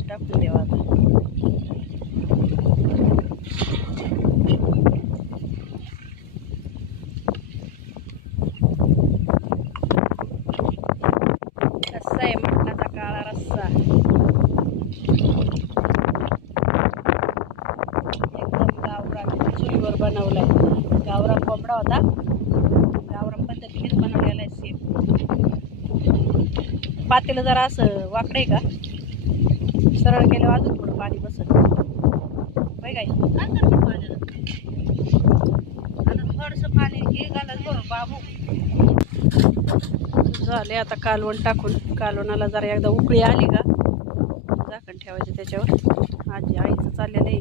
तेवढंच टाकून द्यावं आता. रस्सा आहे मटणाचा, काळा रस्सा एकदम गावरान चुलीवर बनवलाय. गावरान कोंबडा होता, गावरान पद्धतीनेच बनवलेला आहे सेम. पातेलं जरा असं वाकडं आहे का, सरळ केल्यावर अजून थोडं पाणी बसत बाई काय पाण्याला आता थोडंसं पाणी घे घालत बरं बाबू. झाले आता कालवण टाकून. कालवणाला जरा एकदा उकळी आली का झाकण ठेवायचं त्याच्यावर. आजी आईचं चाललेलं आहे.